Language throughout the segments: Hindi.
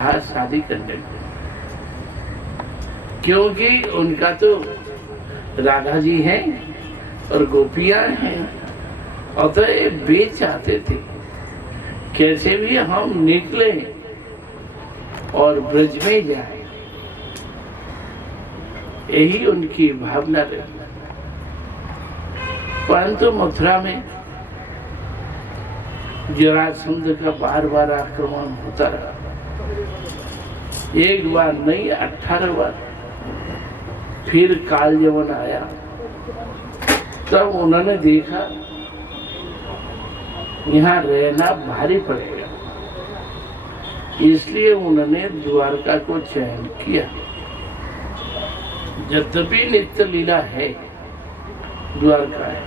हाँ, शादी करने को, क्योंकि उनका तो राधा जी हैं और गोपियां हैं। अतः वे चाहते थे कैसे भी हम निकले और ब्रज में जाए, यही उनकी भावना रही। परंतु मथुरा में जरासंध का बार बार आक्रमण होता रहा। एक बार नहीं 18 बार। फिर काल जवन आया तब उन्होंने देखा यहाँ रहना भारी पड़ेगा, इसलिए उन्होंने द्वारका को चयन किया। यद्यपि नित्य लीला है, द्वारका है,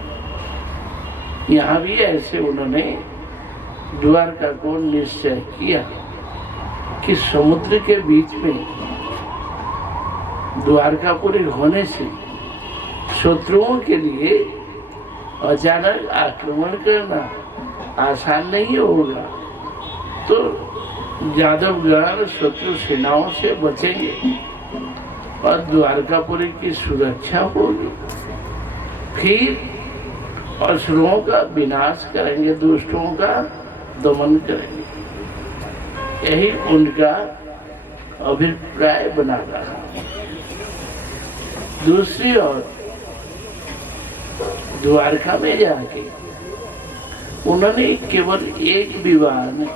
यहाँ भी ऐसे उन्होंने द्वारका को निश्चय किया कि समुद्र के बीच में द्वारकापुरी होने से शत्रुओं के लिए अचानक आक्रमण करना आसान नहीं होगा, तो यादवगण शत्रु सेनाओं से बचेंगे और द्वारकापुरी की सुरक्षा होगी। फिर असुरों का विनाश करेंगे, दुष्टों का दमन करेंगे। यही उनका अभिप्राय बना रहा। दूसरी ओर द्वारका में जाके उन्होंने केवल एक विवाह नहीं,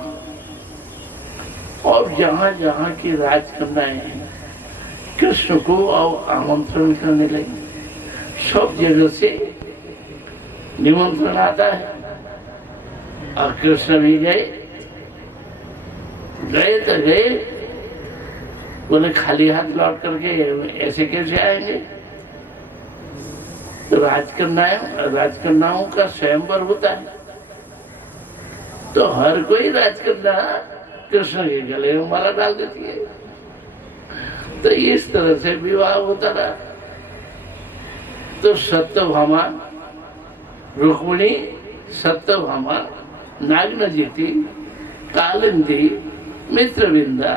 और जहां जहां की राजकन्याएं हैं कृष्ण को और आमंत्रण करने लगी। सब जगह से निमंत्रण आता है और कृष्ण भी गए तो गए, बोले खाली हाथ लौट करके ऐसे कैसे आएंगे। तो राजकन्याओं का स्वयंवर होता है, तो हर कोई राजकन्या कृष्ण के गले में माला डाल देती है। तो इस तरह से विवाह होता रहा। तो सत्यभामा रुक्मिणी, सत्यभामा, नागनजीति, कालिंदी, मित्रविंदा,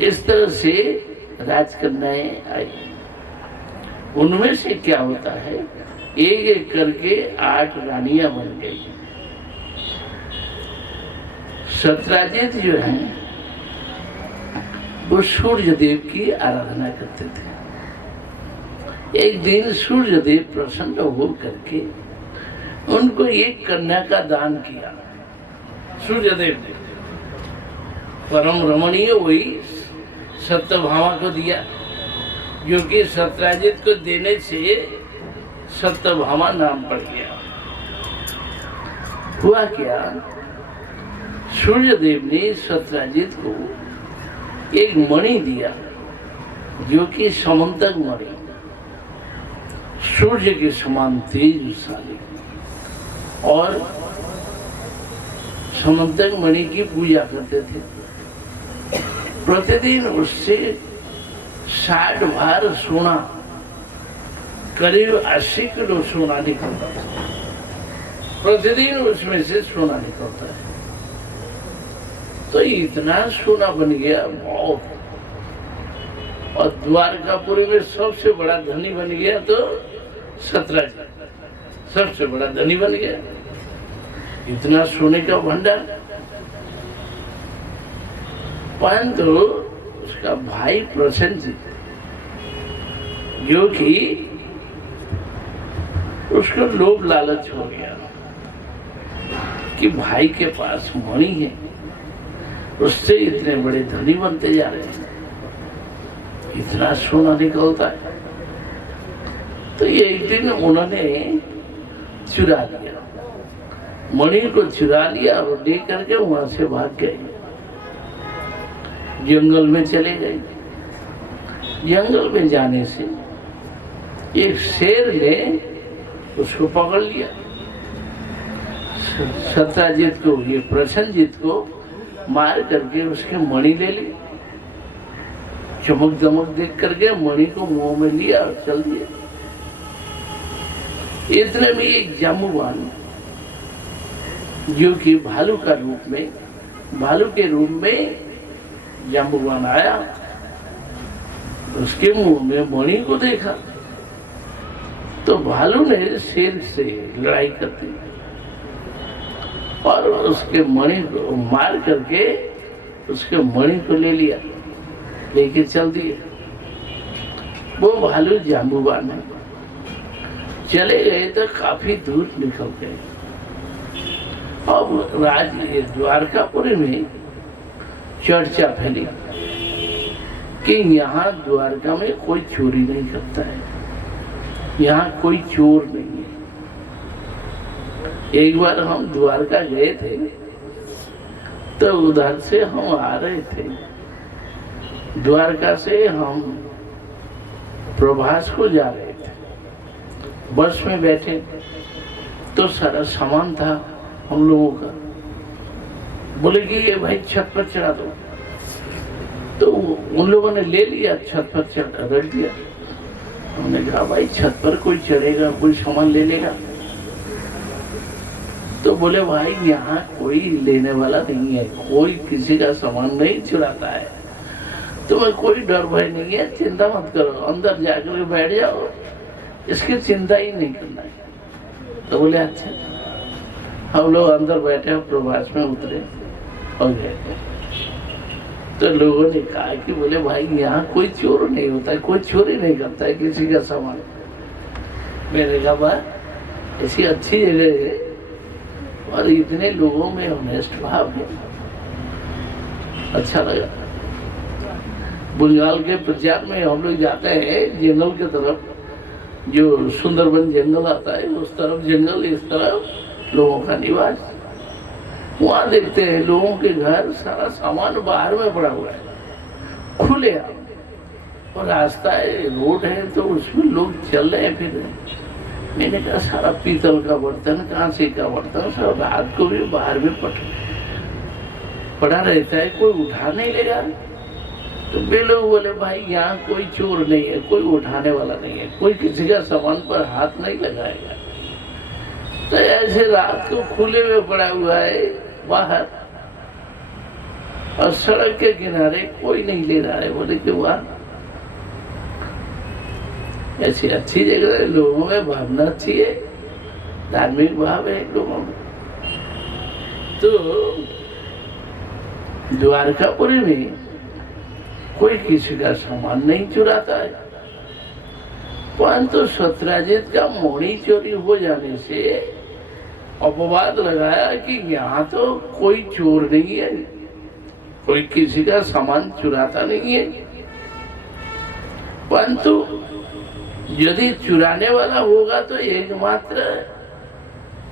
इस तरह से राजकन्याएं आई। उनमें से क्या होता है, एक एक करके 8 रानियां बन गई। सत्यजित जो हैं वो सूर्यदेव की आराधना करते थे। एक दिन सूर्यदेव प्रसन्न हो करके उनको एक कन्या का दान किया। सूर्यदेव ने परम रमणीय हुई सत्यभामा को दिया, जो कि सत्यजित को देने से सत्यभामा नाम पड़ गया। हुआ क्या, सूर्यदेव ने सत्यजित को एक मणि दिया, जो कि समंतक मणि, सूर्य के समान तेजशाली, और समंतक मणि की पूजा करते थे। प्रतिदिन उससे 60 भार सोना, करीब 80 किलो सोना निकलता था। प्रतिदिन उसमें से सोना निकलता है। तो इतना सोना बन गया बहुत, और द्वारकापुरी में सबसे बड़ा धनी बन गया तो सत्यजित सबसे बड़ा धनी बन गया। इतना सोने का भंडार। परंतु उसका भाई प्रसेनजित, जो कि उसको लोभ लालच हो गया कि भाई के पास मणि है, उससे इतने बड़े धनी बनते जा रहे हैं, इतना सोना निकलता है। तो ये एक दिन उन्होंने चुरा लिया, मणि को चुरा लिया और ले करके वहां से भाग गए, जंगल में चले गए। जंगल में जाने से एक शेर ने उसको पकड़ लिया। सत्यजित को, ये प्रसेनजित को मार करके उसके मणि ले ली। चमक दमक देख करके मणि को मुंह में लिया और चल दिया। इतने में एक जामुवान, जो कि भालू के रूप में जाम्बुवान आया, उसके मुंह में मणि को देखा तो भालू ने शेर से लड़ाई कर दी और उसके मणि को मार करके उसके मणि को ले लिया, लेके चल दिए। वो भालू जाम्बुवान है, चले गए तो काफी दूर निकल गए। अब द्वारकापुरी में चर्चा फैली कि यहाँ द्वारका में कोई चोरी नहीं करता है, यहाँ कोई चोर नहीं है। एक बार हम द्वारका गए थे तो उधर से हम आ रहे थे, द्वारका से हम प्रभास को जा रहे थे, बस में बैठे तो सारा सामान था हम लोगों का। बोले कि ये भाई छत पर चढ़ा दो, तो उन लोगों ने ले लिया, छत पर रख दिया। हमने कहा भाई छत पर कोई चढ़ेगा, कोई सामान ले लेगा? तो बोले भाई यहाँ कोई लेने वाला नहीं है, कोई किसी का सामान नहीं चुराता है, तुम्हें कोई डर भय नहीं है, चिंता मत करो, अंदर जाकर बैठ जाओ, इसकी चिंता ही नहीं करना है। तो बोले अच्छा। हम लोग अंदर बैठे, प्रभास में उतरे और गए। तो लोगों ने कहा कि बोले भाई यहाँ कोई चोर नहीं होता है, कोई चोरी नहीं करता है किसी का सामान। मैंने कहा भाई ऐसी अच्छी जगह है और इतने लोगों में ऑनेस्ट भाव है, अच्छा लगा। बंगाल के प्रचार में हम लोग जाते हैं जंगल की तरफ, जो सुंदरबन जंगल आता है उस तरफ जंगल, इस तरफ लोगों का निवास। वहां देखते हैं लोगों के घर सारा सामान बाहर में पड़ा हुआ है, खुले और रास्ता है, रोड है, तो उसमें लोग चल रहे हैं, फिर रहे हैं। मैंने कहा सारा पीतल का बर्तन, कांसे का बर्तन सब रात को भी बाहर में पड़ा रहता है, कोई उठा नहीं लेगा। तो वे लोग बोले भाई यहाँ कोई चोर नहीं है, कोई उठाने वाला नहीं है, कोई किसी का सामान पर हाथ नहीं लगाएगा। तो ऐसे रात को खुले में पड़ा हुआ है बाहर, और सड़क के किनारे कोई नहीं ले रहा है। बोले कि वाह ऐसी अच्छी जगह है, लोगों में भावना अच्छी है, धार्मिक भाव है लोगों में। तो द्वारकापुरी में कोई किसी का सामान नहीं चुराता है, परंतु सत्यजित का मणि चोरी हो जाने से अपवाद लगाया कि यहाँ तो कोई चोर नहीं है, कोई किसी का सामान चुराता नहीं है। परंतु यदि चुराने वाला होगा तो एकमात्र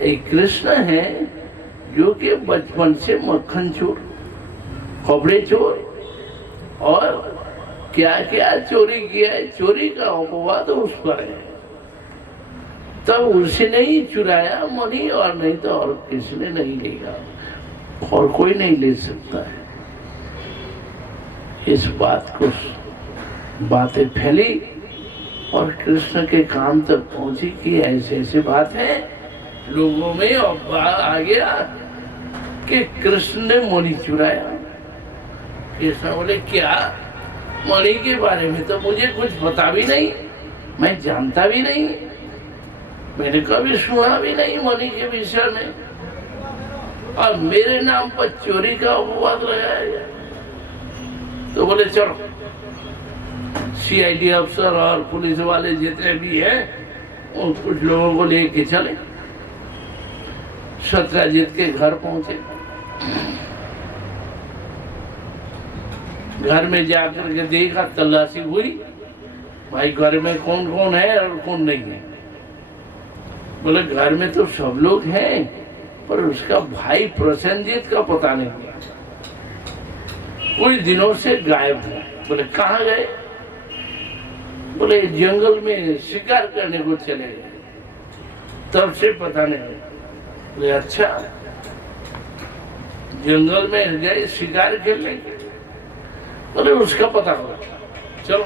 एक कृष्ण है, जो कि बचपन से मक्खन चोर, कपड़े चोर और क्या क्या चोरी किया है, चोरी का अपवाद उस पर है। तब उसने ही चुराया मणि, और नहीं तो और किसी ने नहीं लेगा, और कोई नहीं ले सकता है। इस बात को बातें फैली और कृष्ण के कान तक पहुंची कि ऐसे ऐसे बात है, लोगों में आ गया कि कृष्ण ने मणि चुराया। कृष्ण बोले क्या, मणि के बारे में तो मुझे कुछ पता भी नहीं, मैं जानता भी नहीं, मैंने कभी सुना भी नहीं मणि के विषय में, और मेरे नाम पर चोरी का अपवाद लगाया गया। तो बोले चलो सीआईडी अफसर और पुलिस वाले जितने भी हैं उन कुछ लोगों को लेके चले, सत्यजित के घर पहुंचे। घर में जाकर के देखा, तलाशी हुई, भाई घर में कौन कौन है और कौन नहीं है। बोले घर में तो सब लोग हैं, पर उसका भाई प्रसेनजीत का पता नहीं है, कोई दिनों से गायब है। बोले कहाँ गए? बोले जंगल में शिकार करने को चले गए, तब से पता नहीं। बोले अच्छा, जंगल में गए शिकार खेलने के? बोले उसका पता होगा, चलो।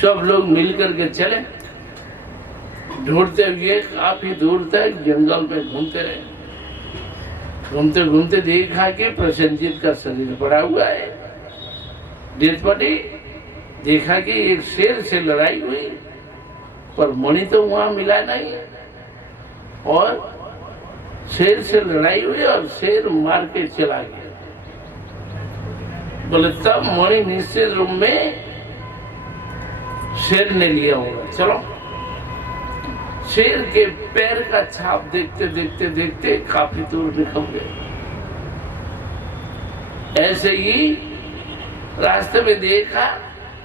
सब लोग मिलकर के चले, ढूंढते हुए काफी दूर तक जंगल में घूमते रहे। घूमते घूमते देखा कि प्रसेनजीत का शरीर पड़ा हुआ है डेथ पड़ी। देखा कि एक शेर से लड़ाई हुई, पर मणि तो वहां मिला नहीं, और शेर से लड़ाई हुई और शेर मार के चला गया। बोले तब मणि निश्चित रूप में शेर ने लिया होगा। चलो, शेर के पैर का छाप देखते देखते देखते काफी दूर निकल गए। ऐसे ही रास्ते में देखा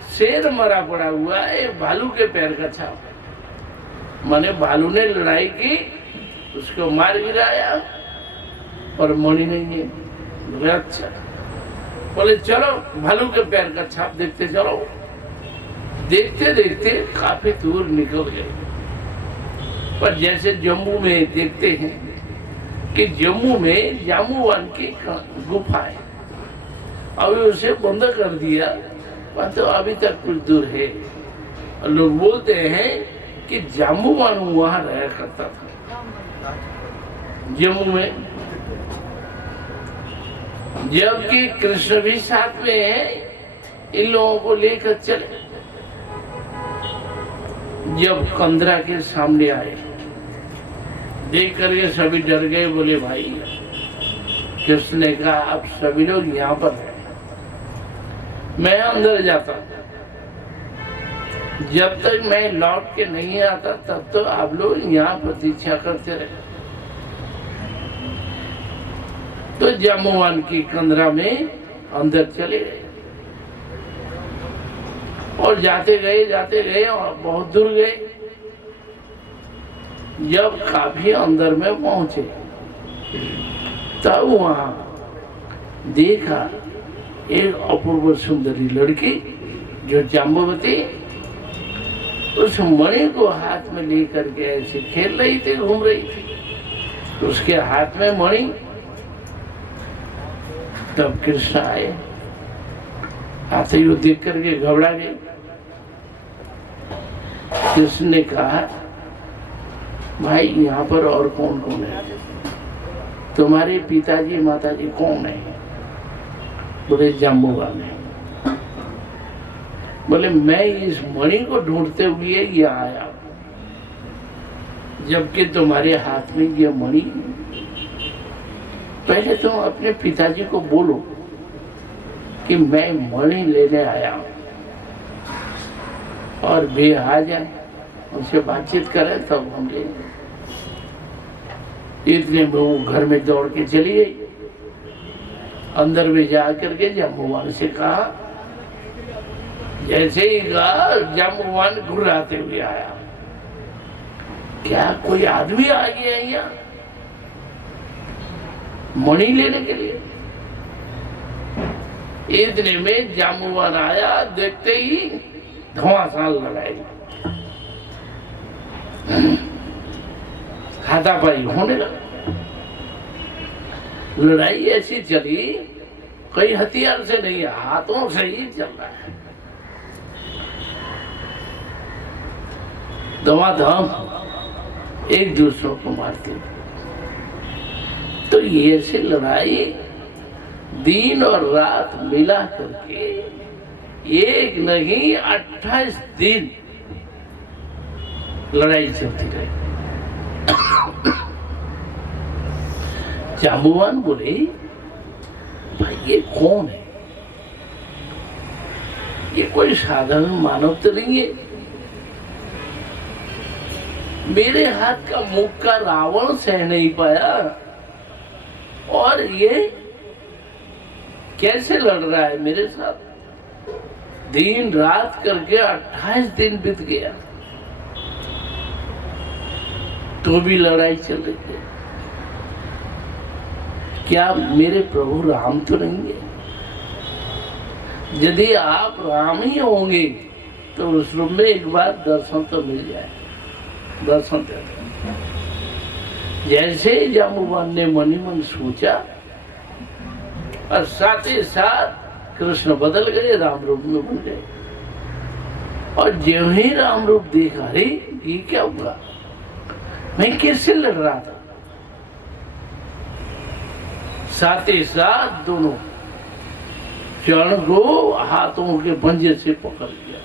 शेर मरा पड़ा हुआ है, भालू के पैर का छाप। माने भालू ने लड़ाई की, उसको मार गिराया, और मणि नहीं है। बोले अच्छा, बोले चलो भालू के पैर का छाप देखते चलो। देखते देखते काफी दूर निकल गए। पर जैसे जम्मू में देखते हैं कि जम्मू में जामुवान की गुफा है, अभी उसे बंद कर दिया, तो अभी तक कुछ दूर है। और लोग बोलते हैं कि जामुवान वहां रहा करता था जम्मू में, जबकि कृष्ण भी साथ में है। इन लोगों को लेकर चले। जब कंदरा के सामने आए, देख करके सभी डर गए। बोले भाई, कृष्ण ने कहा आप सभी लोग यहाँ पर हैं, मैं अंदर जाता हूं, जब तक मैं लौट के नहीं आता तब तो आप लोग यहाँ प्रतीक्षा करते रहे। तो जामुवान की कंदरा में अंदर चले गए, और जाते गए और बहुत दूर गए। जब काफी अंदर में पहुंचे, तब वहां देखा एक अपूर्व सुंदरी लड़की जो जाम्बवती उस मणि को हाथ में लेकर के ऐसे खेल रही थी, घूम रही थी, उसके हाथ में मणि। तब कृष्ण आए, आते ही वो देख करके घबरा गए। कृष्ण ने कहा भाई यहाँ पर और कौन कौन है, तुम्हारे पिताजी माताजी कौन है? बोले जाम्बुवान है। बोले मैं इस मणि को ढूंढते हुए यहाँ आया, जबकि तुम्हारे हाथ में ये मणि। पहले तुम अपने पिताजी को बोलो कि मैं मणि लेने आया हूं, और वे आ जाए, उनसे बातचीत करें तब हम लेंगे। इतने में वो घर में दौड़ के चली गई। अंदर में जा करके जाम्बुवान से कहा, जैसे ही कहा जाम्बुवान घुराते हुए आया, क्या कोई आदमी आ गया यहाँ मणि लेने के लिए? इतने में जाम्बुवान आया, देखते ही धुआंधार लड़ाई, हाथापाई होने लगा। लड़ाई ऐसी चली, कोई हथियार से नहीं, हाथों से ही चल रहा है। धमाधम एक दूसरों को मारते। तो ये ऐसी लड़ाई दिन और रात मिला करके एक नहीं 28 दिन लड़ाई चलती रही। जाम्बुवान बोले भाई ये कौन है? ये कोई साधारण मानव तो नहीं है। मेरे हाथ का मुक्का रावण सह नहीं पाया, और ये कैसे लड़ रहा है मेरे साथ? दिन रात करके 28 दिन बीत गया, तो भी लड़ाई चल रही है। क्या मेरे प्रभु राम तो नहीं है? यदि आप राम ही होंगे तो उस रूप में एक बार दर्शन तो मिल जाए। दर्शन दे। जैसे जाम्बुवान ने मनी मन सोचा, और साथ ही साथ कृष्ण बदल गए, राम रूप में बन गए। और जो ही राम रूप देखा, अरे ये क्या हुआ, मैं कैसे लड़ रहा था? साथ ही साथ दोनों चरण को हाथों के पंजे से पकड़ लिया।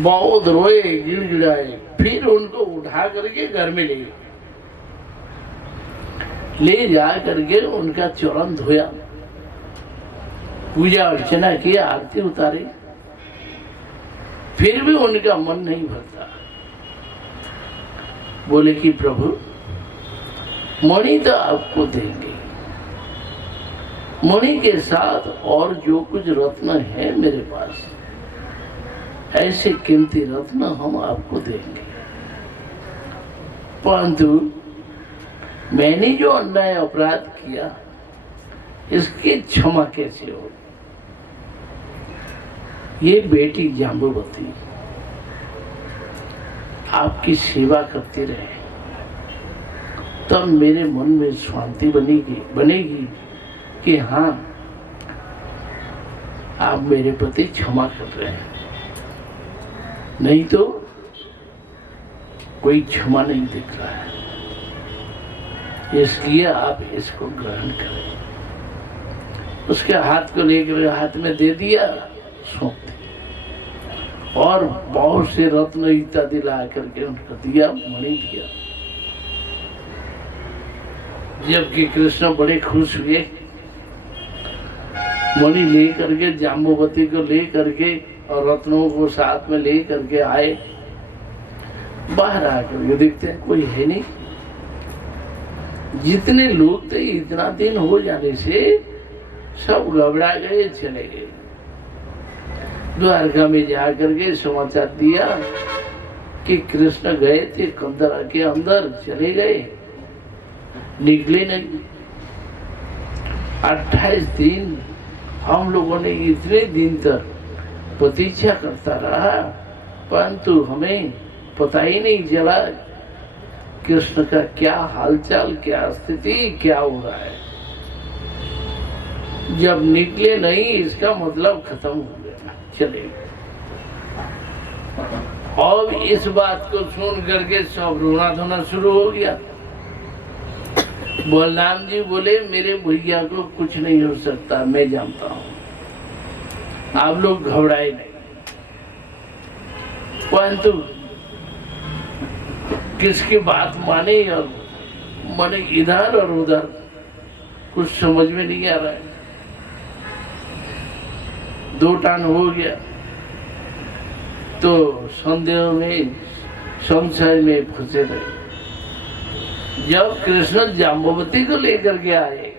बहुत रोए, गिड़गिड़ाए, फिर उनको उठा करके घर में ले जा करके उनका चरण धोया, पूजा अर्चना की, आरती उतारी, फिर भी उनका मन नहीं भरता। बोले कि प्रभु मणि तो आपको देंगे, मणि के साथ और जो कुछ रत्न है मेरे पास, ऐसे कीमती रत्न हम आपको देंगे, परंतु मैंने जो अन्याय अपराध किया इसकी क्षमा कैसे हो। ये बेटी जाम्बुवती आपकी सेवा करती रहे, तब मेरे मन में शांति बनेगी कि हाँ आप मेरे प्रति क्षमा कर रहे हैं, नहीं तो कोई क्षमा नहीं दिख रहा है, इसलिए आप इसको ग्रहण करें। उसके हाथ को लेकर हाथ में दे दिया, सौंप दिया और बहुत से रत्न इत्यादि ला करके उनको दिया, मणि दिया। जबकि कृष्ण बड़े खुश हुए, मणि ले करके जाम्बुवती को ले करके और रत्नों को साथ में ले करके आए। बाहर आकर देखते हैं कोई है नहीं। जितने लोग थे इतना दिन हो जाने से सब घबरा गए, चले गए। द्वारका में जाकर के समाचार दिया कि कृष्ण गए थे कंदरा के अंदर, चले गए, निकले नहीं। 28 दिन हम लोगों ने इतने दिन तक प्रतीक्षा करता रहा, परंतु हमें पता ही नहीं चला कृष्ण का क्या हालचाल, क्या स्थिति, क्या हो रहा है। जब निकले नहीं इसका मतलब खत्म हो गया, चले गए। और इस बात को सुन करके सब रोना धोना शुरू हो गया। बलराम जी बोले मेरे भैया को कुछ नहीं हो सकता, मैं जानता हूं, आप लोग घबराए नहीं। परंतु किसकी बात माने और माने इधर और उधर कुछ समझ में नहीं आ रहा है। दो टान हो गया तो संदेह में, संशय में फंसे रहे। जब कृष्ण जाम्बुवती को लेकर के आए,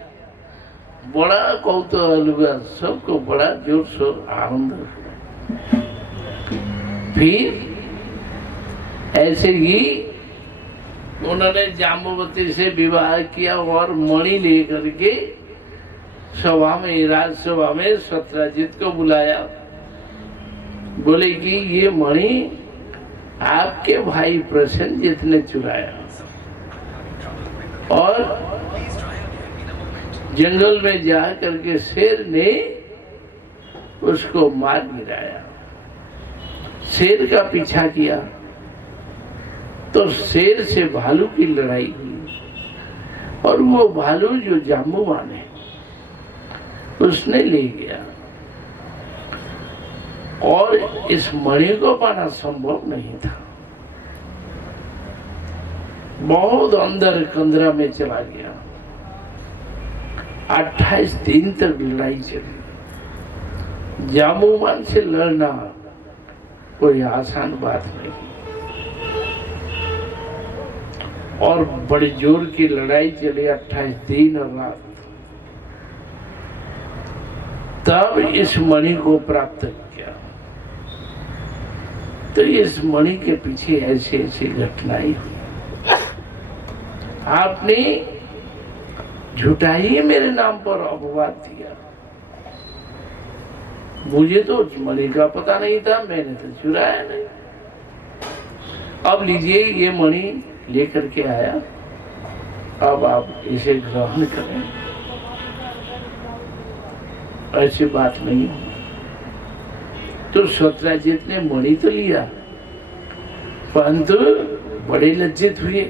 बड़ा कौतूहल हुआ, सबको बड़ा जोर शोर आनंद हुआ। फिर ऐसे ही उन्होंने जाम्बुवती से विवाह किया और मणि लेकर के सभा में, राजसभा में सत्यजित को बुलाया। बोले कि ये मणि आपके भाई प्रसेनजित ने चुराया और जंगल में जा करके शेर ने उसको मार गिराया। शेर का पीछा किया तो शेर से भालू की लड़ाई हुई और वो भालू जो जाम्बुवान है उसने ले गया और इस मणि को पाना संभव नहीं था। बहुत अंदर कंदरा में चला गया। 28 दिन तक लड़ाई चली। जाम्बुवान से लड़ना कोई आसान बात नहीं और बड़े जोर की लड़ाई चली 28 दिन और रात। तब इस मणि को प्राप्त किया। तो इस मणि के पीछे ऐसी ऐसी घटनाएं हुई। आपने झूठा ही मेरे नाम पर अपवाद दिया। मुझे तो मणि का पता नहीं था, मैंने तो चुराया नहीं। अब लीजिए ये मणि लेकर के आया, अब आप इसे ग्रहण करें। ऐसी बात नहीं। तो सत्यजित ने मणि तो लिया, परंतु बड़े लज्जित हुए।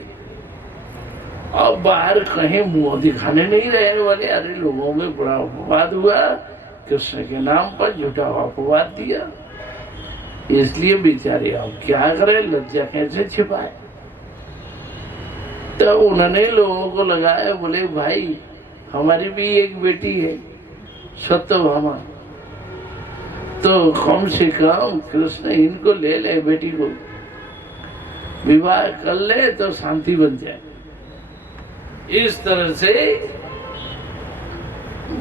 और बाहर कहीं मुंह दिखाने नहीं रहे वाले। अरे लोगों में बड़ा अपवाद हुआ, कृष्ण के नाम पर झूठा अपवाद दिया, इसलिए बेचारे अब क्या करें, लज्जा कैसे छिपाए। तो उन्होंने लोगों को लगाया, बोले भाई हमारी भी एक बेटी है सत्यभामा, तो कम से कम कृष्ण इनको ले ले, बेटी को विवाह कर ले तो शांति बन जाए। इस तरह से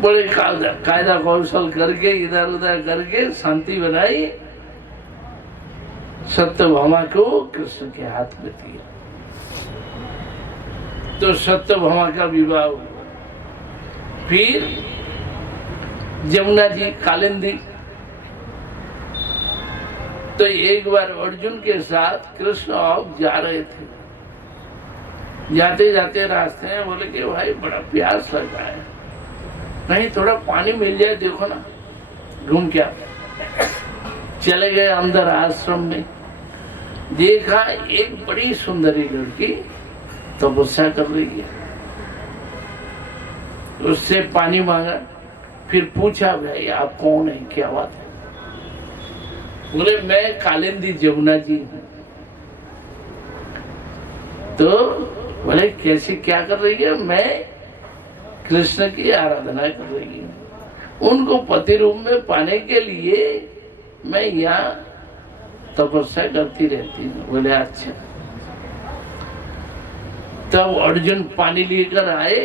बड़े कायदा कौशल करके इधर उधर करके शांति बनाई, सत्यभामा को कृष्ण के हाथ में दिया। तो सत्यभामा का विवाह हुआ। फिर जमुना जी कालिंदी, तो एक बार अर्जुन के साथ कृष्ण आप जा रहे थे, जाते जाते रास्ते में बोले कि भाई बड़ा प्यास लग रहा है, नहीं थोड़ा पानी मिल जाए, देखो ना घूम के आते। चले गए अंदर आश्रम में, देखा एक बड़ी सुंदरी लड़की तपस्या कर रही है, उससे पानी मांगा। फिर पूछा भाई आप कौन है, क्या बात है? बोले मैं कालिंदी जमुना जी हूँ। तो बोले कैसे क्या कर रही है? मैं कृष्ण की आराधना कर रही हूँ, उनको पति रूप में पाने के लिए मैं यहाँ तपस्या करती रहती हूँ। बोले अच्छा। तब अर्जुन पानी लेकर आए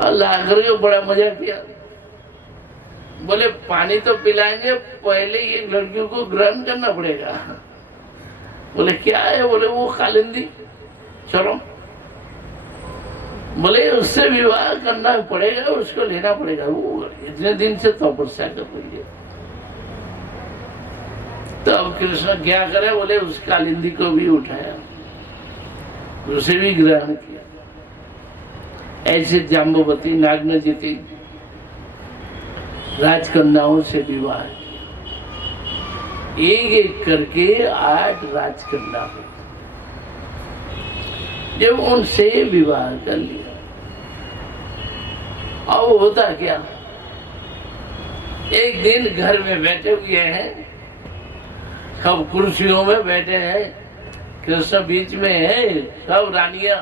और लाकर के बड़ा मजा किया। बोले पानी तो पिलाएंगे, पहले ये लड़कियों को ग्रहण करना पड़ेगा। बोले क्या है? बोले वो कालिंदी, चलो। बोले उससे विवाह करना पड़ेगा, उसको लेना पड़ेगा, वो इतने दिन से तपस्या कर रही है। तो अब कृष्ण क्या करे? बोले उस कालिंदी को भी उठाया, उसे भी ग्रहण किया। ऐसे जाम्बवती नागनजिति राजकन्याओं से विवाह किया, एक एक करके 8 राजकन्या हुई। जब उनसे विवाह कर लिया, अब होता क्या, एक दिन घर में बैठे हुए हैं, सब कुर्सियों में बैठे हैं, कृष्ण बीच में है, सब रानियां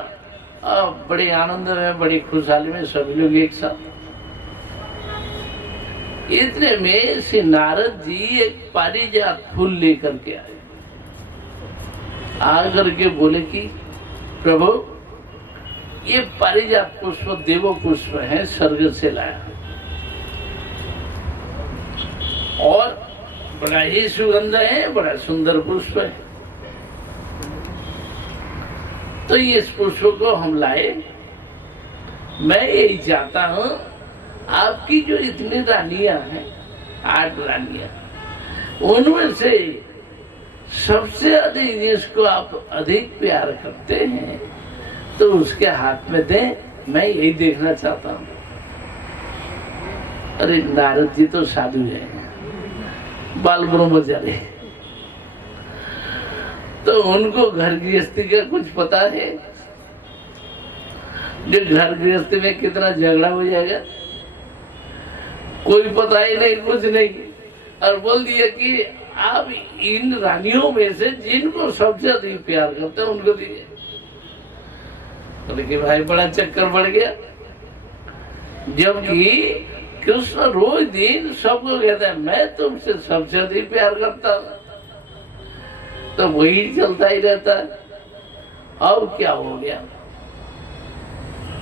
बड़े आनंद में, बड़ी खुशहाली में सभी लोग एक साथ। इतने में श्री नारद जी एक पारिजात फूल लेकर के आए, आकर के बोले कि प्रभु ये पारिजात पुष्प देवो पुष्प है, स्वर्ग से लाया और बड़ा ही सुगंध है, बड़ा सुंदर पुष्प है। तो इस पुष्प को हम लाए, मैं यही चाहता हूं आपकी जो इतनी रानियां हैं, 8 रानियां, उनमें से सबसे अधिक जिसको आप अधिक प्यार करते हैं तो उसके हाथ में दें, मैं यही देखना चाहता हूं। अरे नारद जी तो साधु हैं, बाल ब्रह्मचारी, तो उनको घर गृहस्थी का कुछ पता है? जो घर गृहस्थी में कितना झगड़ा हो जाएगा, कोई पता ही नहीं, कुछ नहीं, और बोल दिया कि आप इन रानियों में से जिनको सबसे अधिक प्यार करते हैं उनको दीजिए। बोले कि भाई बड़ा चक्कर बढ़ गया, जबकि कृष्ण रोज दिन सबको कहता है मैं तुमसे सबसे अधिक प्यार करता हूं, तो वही चलता ही रहता है। अब क्या हो गया,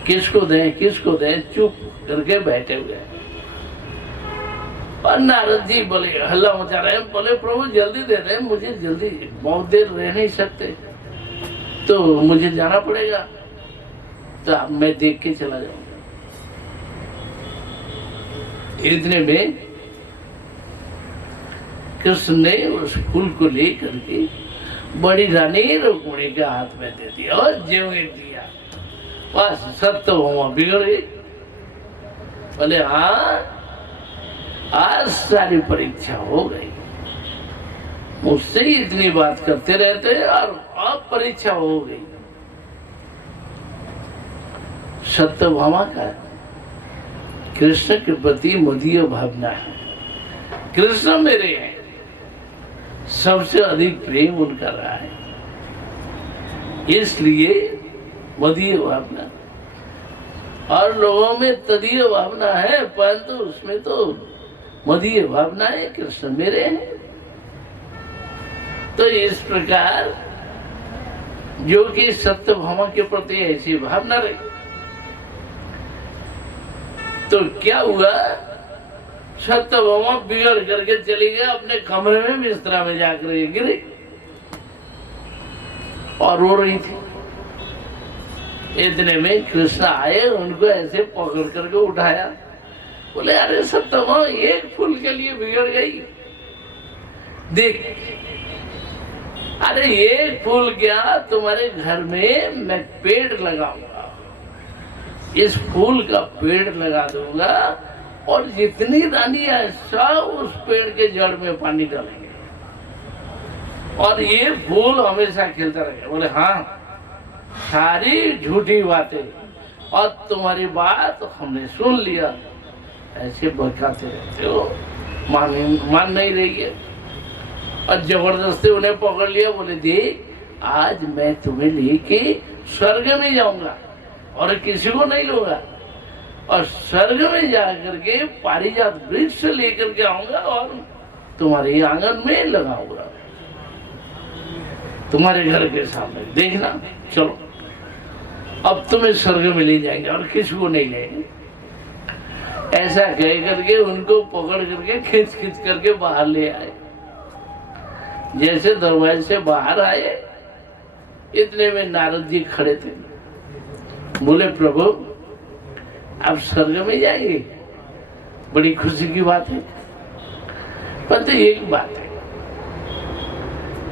किसको दें किसको दें, चुप करके बैठे हुए। और नारद जी बोले, हल्ला मचा रहे हैं, बोले प्रभु जल्दी दे रहे हैं, मुझे जल्दी, बहुत देर रह नहीं सकते, तो मुझे जाना पड़ेगा, तो अब मैं देख के चला जाऊंगा। इतने में कृष्ण ने उस फूल को लेकर के बड़ी रानी रुक्मिणी के हाथ में दे दिया और ज्यों दिया, बस सत्यभामा बिगड़ गई। बोले हाँ, आज सारी परीक्षा हो गई, मुझसे ही इतनी बात करते रहते और अब परीक्षा हो गई। सत्यभामा का कृष्ण के प्रति मदीय भावना है। कृष्ण मेरे हैं, सबसे अधिक प्रेम उनका रहा है, इसलिए मदीय भावना। और लोगों में तदीय भावना है, परंतु उसमें तो मदीय भावना है, कृष्ण मेरे हैं। तो इस प्रकार जो कि सत्यभामा के प्रति ऐसी भावना रही, तो क्या हुआ, सत्यभामा बिगड़ करके चली गई, अपने कमरे में बिस्तरा में जाकर गिरी और रो रही थी। इतने में कृष्ण आए, उनको ऐसे पकड़ करके उठाया, बोले अरे सत्यभामा एक फूल के लिए बिगड़ गई, देख अरे एक फूल क्या, तुम्हारे घर में मैं पेड़ लगाऊंगा, इस फूल का पेड़ लगा दूंगा और जितनी रानियां सब उस पेड़ के जड़ में पानी डालेंगे और ये फूल हमेशा खिलता रहेगा। बोले हाँ, सारी झूठी बातें और तुम्हारी बात हमने सुन लिया, ऐसे बहकाते रहते हो, मान नहीं रही है। और जबरदस्ती उन्हें पकड़ लिया, बोले देख आज मैं तुम्हें लेके स्वर्ग में जाऊंगा और किसी को नहीं लूंगा, और स्वर्ग में जाकर के पारिजात वृक्ष लेकर के आऊंगा और तुम्हारे आंगन में लगाऊंगा, तुम्हारे घर के सामने, देखना चलो अब तुम्हें स्वर्ग में ले जाएंगे और किसी को नहीं लेंगे। ऐसा कह करके उनको पकड़ करके खींच खींच करके बाहर ले आए। जैसे दरवाजे से बाहर आए, इतने में नारद जी खड़े थे। बोले प्रभु आप स्वर्ग में जाएंगे, बड़ी खुशी की बात है, परंतु एक बात है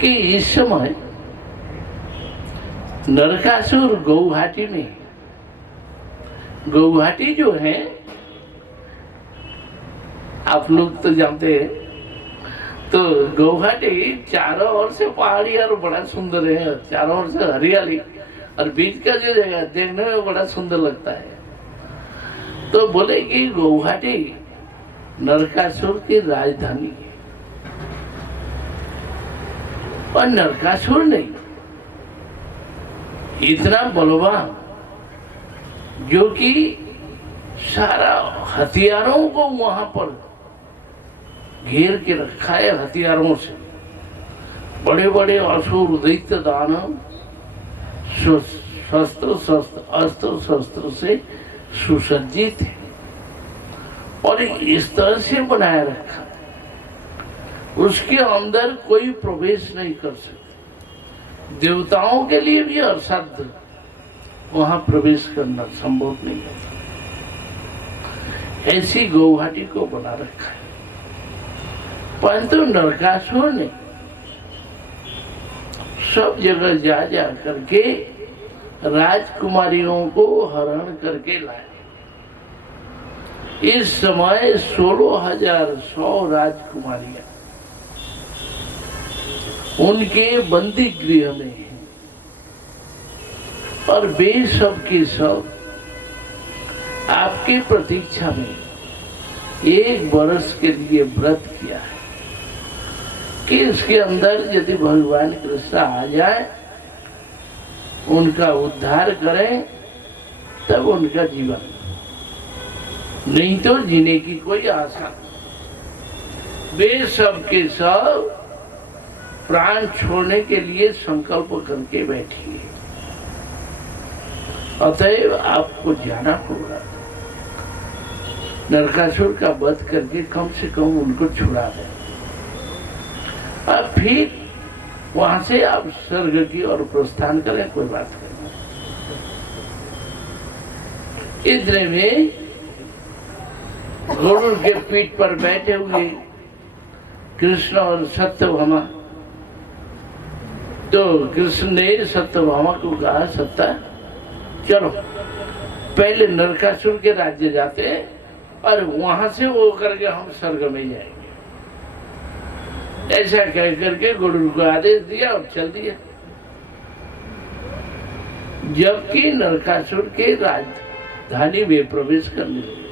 कि इस समय नरकासुर गौहाटी में, गौहाटी जो है आप लोग तो जानते हैं, तो गौहाटी चारों ओर से पहाड़ी और बड़ा सुंदर है, चारों ओर से हरियाली और बीच का जो जगह देखने में बड़ा सुंदर लगता है। तो बोले कि गौहाटी नरकासुर की राजधानी है, और नरकासुर नहीं, इतना बलवान जो कि सारा हथियारों को वहां पर घेर के रखा है, हथियारों से बड़े बड़े असुर दैत्य दानव अस्त्र शस्त्र से सुसज्जित है और इस तरह से बनाया रखा है, उसके अंदर कोई प्रवेश नहीं कर सकता। देवताओं के लिए भी असाध्य वहां प्रवेश करना संभव नहीं होता। ऐसी गौहाटी को बना रखा है, परंतु नरकासुर ने सब जगह जा जा करके राजकुमारियों को हरण करके लाया। इस समय 16,100 राजकुमारियां उनके बंदी गृह में हैं और वे सब के सब आपकी प्रतीक्षा में 1 वर्ष के लिए व्रत किया है कि इसके अंदर यदि भगवान कृष्ण आ जाए, उनका उद्धार करें, तब उनका जीवन, नहीं तो जीने की कोई आशा। वे सब के सब प्राण छोड़ने के लिए संकल्प करके बैठी है। अतएव आपको जाना होगा, नरकासुर का वध करके कम से कम उनको छुड़ा दें, और फिर वहां से आप स्वर्ग की ओर प्रस्थान करें, कोई बात नहीं। इतने में गरुड़ के पीठ पर बैठे हुए कृष्ण और सत्यभामा, तो कृष्ण ने सत्यभामा को कहा, सत्ता चलो पहले नरकासुर के राज्य जाते हैं और वहां से वो करके हम स्वर्ग में जाएंगे। ऐसा कह करके गरुड़ को आदेश दिया और चल दिया। जबकि नरकासुर के धानी में प्रवेश करने लगे।